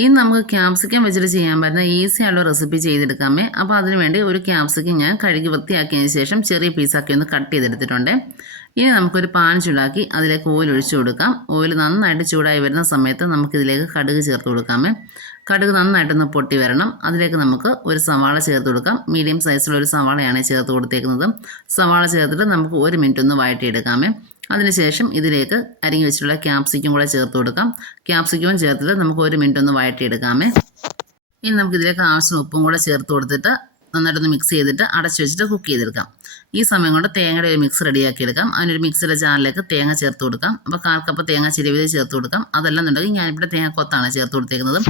ഇനി നമുക്ക് ക്യാപ്സിക്കം വെച്ചിട്ട് ചെയ്യാൻ പറ്റുന്ന ഈസി ആയിട്ടുള്ള റെസിപ്പി ചെയ്തെടുക്കാമേ. അപ്പോൾ അതിനുവേണ്ടി ഒരു ക്യാപ്സിക്കം ഞാൻ കഴുകി വൃത്തിയാക്കിയതിന് ശേഷം ചെറിയ പീസാക്കി ഒന്ന് കട്ട് ചെയ്തെടുത്തിട്ടുണ്ട്. ഇനി നമുക്കൊരു പാൻ ചൂടാക്കി അതിലേക്ക് ഓയിൽ ഒഴിച്ചു കൊടുക്കാം. ഓയിൽ നന്നായിട്ട് ചൂടായി വരുന്ന സമയത്ത് നമുക്കിതിലേക്ക് കടുക് ചേർത്ത് കൊടുക്കാമേ. കടുക് നന്നായിട്ടൊന്ന് പൊട്ടി വരണം. അതിലേക്ക് നമുക്ക് ഒരു സവാള ചേർത്ത് കൊടുക്കാം. മീഡിയം സൈസിലുള്ള ഒരു സവാളയാണ് ചേർത്ത് കൊടുത്തേക്കുന്നത്. സവാള ചേർത്തിട്ട് നമുക്ക് 1 മിനിറ്റ് ഒന്ന് വഴറ്റിയെടുക്കാമേ. അതിനുശേഷം ഇതിലേക്ക് അരിഞ്ഞു വെച്ചിട്ടുള്ള ക്യാപ്സിക്കം കൂടെ ചേർത്ത് കൊടുക്കാം. ക്യാപ്സിക്കവും ചേർത്തിട്ട് നമുക്ക് 1 മിനിറ്റ് ഒന്ന് വഴറ്റിയെടുക്കാമേ. ഇനി നമുക്കിതിലേക്ക് ആവശ്യത്തിന് ഉപ്പും കൂടെ ചേർത്ത് കൊടുത്തിട്ട് നന്നായിട്ടൊന്ന് മിക്സ് ചെയ്തിട്ട് അടച്ചു വെച്ചിട്ട് കുക്ക് ചെയ്തെടുക്കാം. ഈ സമയം കൊണ്ട് തേങ്ങയുടെ ഒരു മിക്സ് റെഡിയാക്കി എടുക്കാം. അതിനൊരു മിക്സിയുടെ ജാറിലേക്ക് തേങ്ങ ചേർത്ത് കൊടുക്കാം. അപ്പോൾ 1/4 കപ്പ് തേങ്ങ ചിരവിയത് ചേർത്ത് കൊടുക്കാം. അതല്ലെന്നുണ്ടെങ്കിൽ ഞാനിവിടെ തേങ്ങ കൊത്താണ് ചേർത്ത് കൊടുത്തേക്കുന്നത്.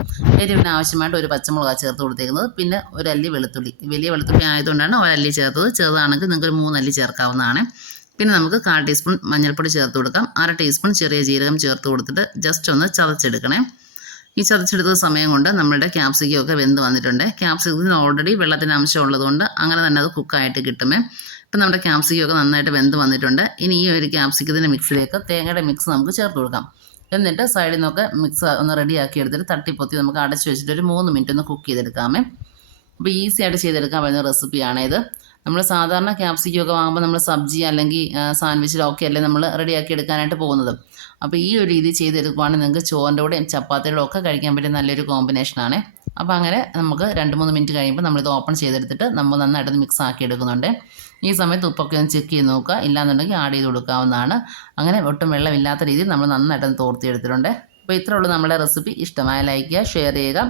എരിവിന് ആവശ്യമായിട്ട് ഒരു പച്ചമുളക് ചേർത്ത് കൊടുത്തേക്കുന്നത്. പിന്നെ ഒരു അല്ലി വെളുത്തുള്ളി, വലിയ വെളുത്തുള്ളി ആയതുകൊണ്ടാണ് ഒരല്ലി ചേർത്തത്. ചെറുതാണെങ്കിൽ നിങ്ങൾക്ക് 3 അല്ലി ചേർക്കാവുന്നതാണ്. പിന്നെ നമുക്ക് 1/4 ടീസ്പൂൺ മഞ്ഞൾപ്പൊടി ചേർത്ത് കൊടുക്കാം. 1/2 ടീസ്പൂൺ ചെറിയ ജീരകം ചേർത്ത് കൊടുത്തിട്ട് ജസ്റ്റ് ഒന്ന് ചതച്ചെടുക്കണേ. ഈ ചതച്ചെടുത്ത സമയം കൊണ്ട് നമ്മുടെ ക്യാപ്സിക്കമൊക്കെ വെന്ത് വന്നിട്ടുണ്ട്. ക്യാപ്സിക്കത്തിന് ഓൾറെഡി വെള്ളത്തിൻ്റെ അംശം ഉള്ളതുകൊണ്ട് അങ്ങനെ തന്നെ അത് കുക്കായിട്ട് കിട്ടുമേ. ഇപ്പം നമ്മുടെ ക്യാപ്സിക്കമൊക്കെ നന്നായിട്ട് വെന്ത് വന്നിട്ടുണ്ട്. ഇനി ഈ ഒരു ക്യാപ്സിക്കത്തിൻ്റെ മിക്സിലേക്ക് തേങ്ങയുടെ മിക്സ് നമുക്ക് ചേർത്ത് കൊടുക്കാം. എന്നിട്ട് സൈഡിൽ നിന്നൊക്കെ മിക്സ് ഒന്ന് റെഡിയാക്കി എടുത്തിട്ട് തട്ടിപ്പൊത്തി നമുക്ക് അടച്ചു വെച്ചിട്ട് ഒരു 3 മിനിറ്റ് ഒന്ന് കുക്ക് ചെയ്തെടുക്കാമേ. അപ്പോൾ ഈസി ആയിട്ട് ചെയ്തെടുക്കാൻ പറ്റുന്ന റെസിപ്പിയാണിത്. നമ്മൾ സാധാരണ ക്യാപ്സിക്കമൊക്കെ വാങ്ങുമ്പോൾ നമ്മൾ സബ്ജി അല്ലെങ്കിൽ സാൻഡ്വിച്ചിലൊക്കെ അല്ലേ നമ്മൾ റെഡിയാക്കി എടുക്കാനായിട്ട് പോകുന്നത്. അപ്പോൾ ഈ ഒരു രീതി ചെയ്തെടുക്കുകയാണെങ്കിൽ നിങ്ങൾക്ക് ചോറിൻ്റെ കൂടെയും ചപ്പാത്തിയുടെ ഒക്കെ കഴിക്കാൻ പറ്റിയ നല്ലൊരു കോമ്പിനേഷനാണ്. അപ്പോൾ അങ്ങനെ നമുക്ക് 2-3 മിനിറ്റ് കഴിയുമ്പോൾ നമ്മളിത് ഓപ്പൺ ചെയ്തെടുത്തിട്ട് നമ്മൾ നന്നായിട്ടൊന്ന് മിക്സ് ആക്കി എടുക്കുന്നുണ്ട്. ഈ സമയത്ത് ഉപ്പൊക്കെ ഒന്ന് ചെക്ക് ചെയ്ത് നോക്കുക. ഇല്ലാന്നുണ്ടെങ്കിൽ ആഡ് ചെയ്ത് കൊടുക്കാവുന്നതാണ്. അങ്ങനെ ഒട്ടും വെള്ളമില്ലാത്ത രീതിയിൽ നമ്മൾ നന്നായിട്ടൊന്ന് തോർത്തിയെടുത്തിട്ടുണ്ട്. അപ്പോൾ ഇത്രേ ഉള്ളൂ നമ്മുടെ റെസിപ്പി. ഇഷ്ടമായ ലൈക്ക് ചെയ്യുക, ഷെയർ ചെയ്യുക.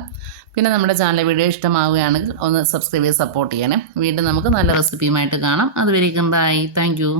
പിന്നെ നമ്മുടെ ചാനൽ വീഡിയോ ഇഷ്ടമാവുകയാണെങ്കിൽ ഒന്ന് സബ്സ്ക്രൈബ് ചെയ്ത് സപ്പോർട്ട് ചെയ്യണേ. വീണ്ടും നമുക്ക് നല്ല റെസിപ്പിയുമായിട്ട് കാണാം. അതുവരേക്കും ബൈ. Thank you.